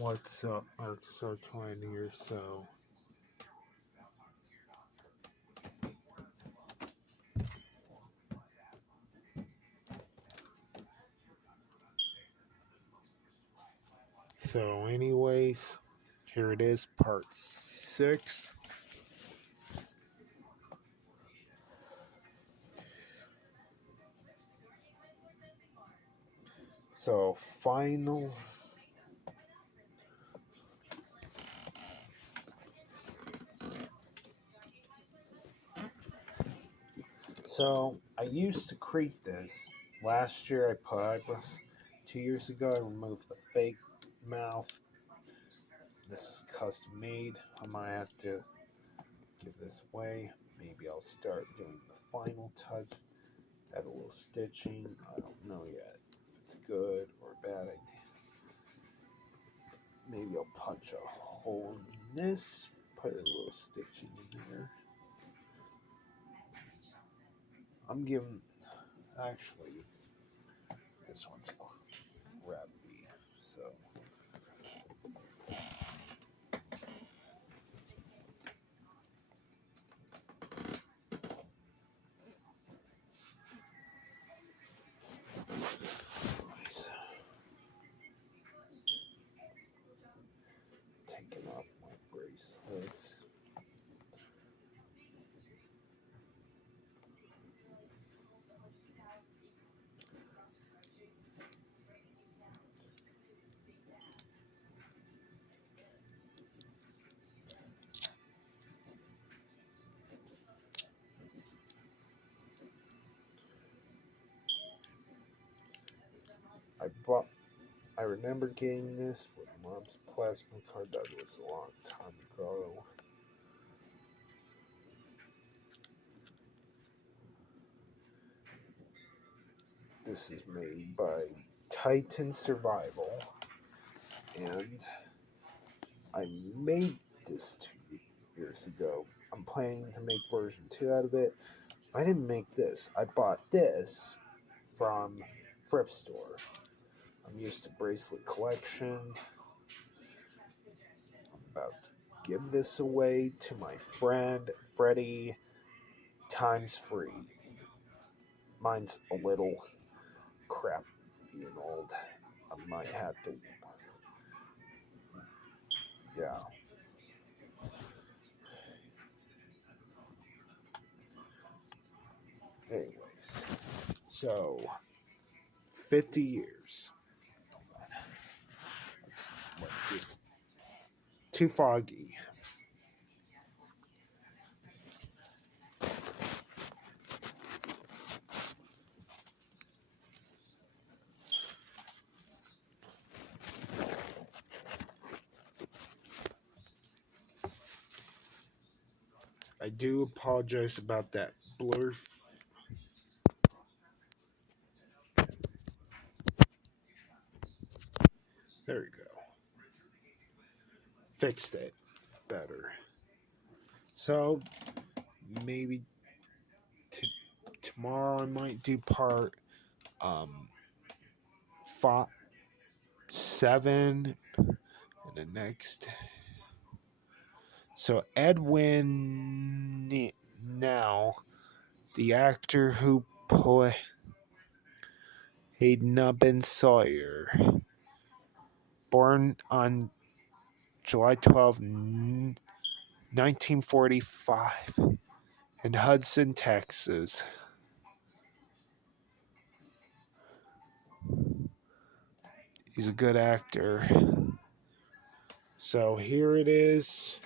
What's up, Arkansas 20 or so? So, anyways, here it is, part 6. So, final. So, I used to create this. Last year I put, 2 years ago I removed the fake mouth. This is custom made. I might have to give this away. Maybe I'll start doing the final touch. Add a little stitching. I don't know yet if it's good or a bad idea. Maybe I'll punch a hole in this. Put a little stitching in there. I'm giving. Actually, this one's crappy. So. Taking off my bracelets. I remember getting this with Mom's plasma card. That was a long time ago. This is made by Titan Survival, and I made this 2 years ago. I'm planning to make version 2 out of it. I didn't make this. I bought this from thrift store. I'm used to bracelet collection. I'm about to give this away to my friend Freddie times free. Mine's a little crap being old. I might have to. Yeah. Anyways, so 50 years. What is too foggy? I do apologize about that blur. There we go. Fixed it better. So maybe tomorrow I might do part um 7 and the next. So Edwin now, the actor who played Nubbin Sawyer, born on July 12, 1945, in Hudson, Texas. He's a good actor. So here it is.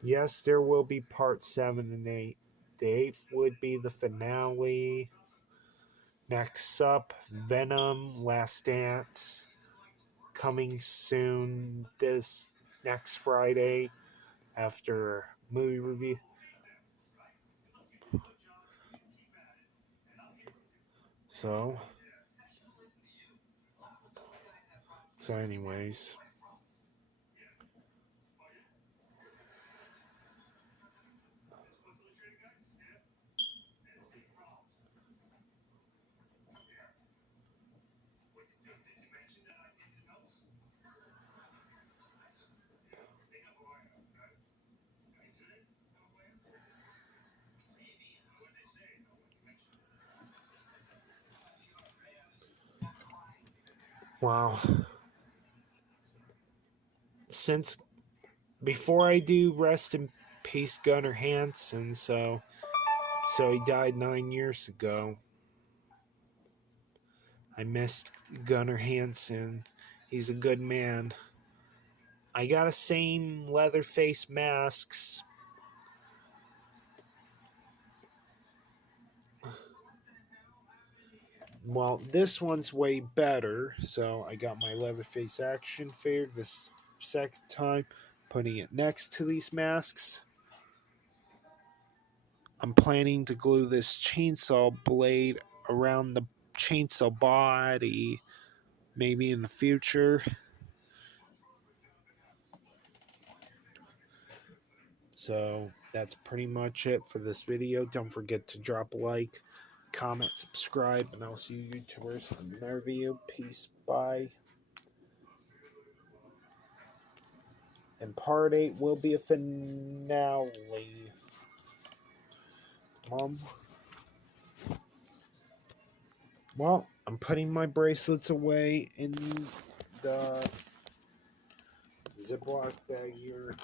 Yes, there will be part 7 and 8. The 8th would be the finale. Next up, Venom, Last Dance, coming soon this next Friday after movie review. So anyways, Well, since before I do, rest in peace, Gunnar Hansen. So he died 9 years ago. I missed Gunnar Hansen. He's a good man. I got the same Leatherface masks. Well, this one's way better. So I got my Leatherface action figure this second time, putting it next to these masks. I'm planning to glue this chainsaw blade around the chainsaw body, maybe in the future. So that's pretty much it for this video. Don't forget to drop a like, comment, subscribe, and I'll see you YouTubers in another video. Peace, bye. And part 8 will be a finale. Mom. Well, I'm putting my bracelets away in the Ziploc bag here.